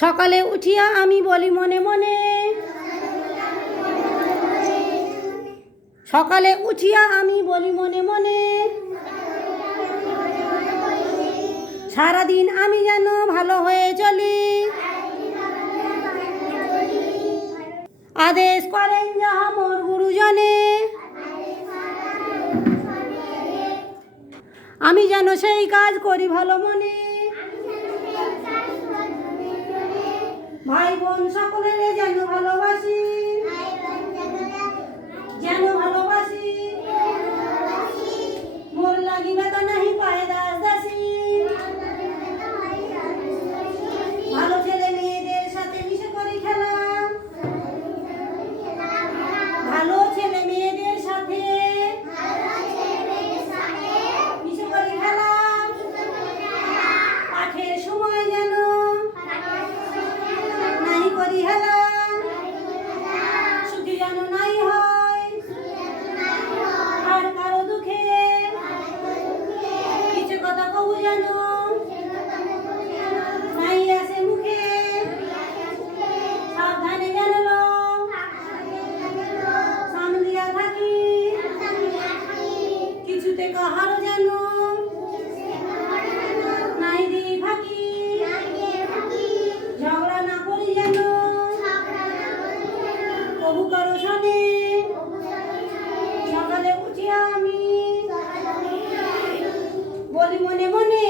সকালে উঠিয়া আমি বলি, মনে মনে। সকালে উঠিয়া আমি বলি, মনে মনে। সারাদিন আমি যেন ভালো হয়ে চলি। আদেশ করেন যাহা মোর গুরুজনে। আমি যেন সেই কাজ করি ভালো মনে। বোন সকলের যেন ভালোবাসি। শুনতে কাহারো যেন ফাঁকি ঝগড়া না যেন। করো সকালে আমি। বলি মনে মনে,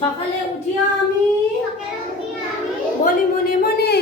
সকালে উঠিয়া আমি। বলি মনে মনে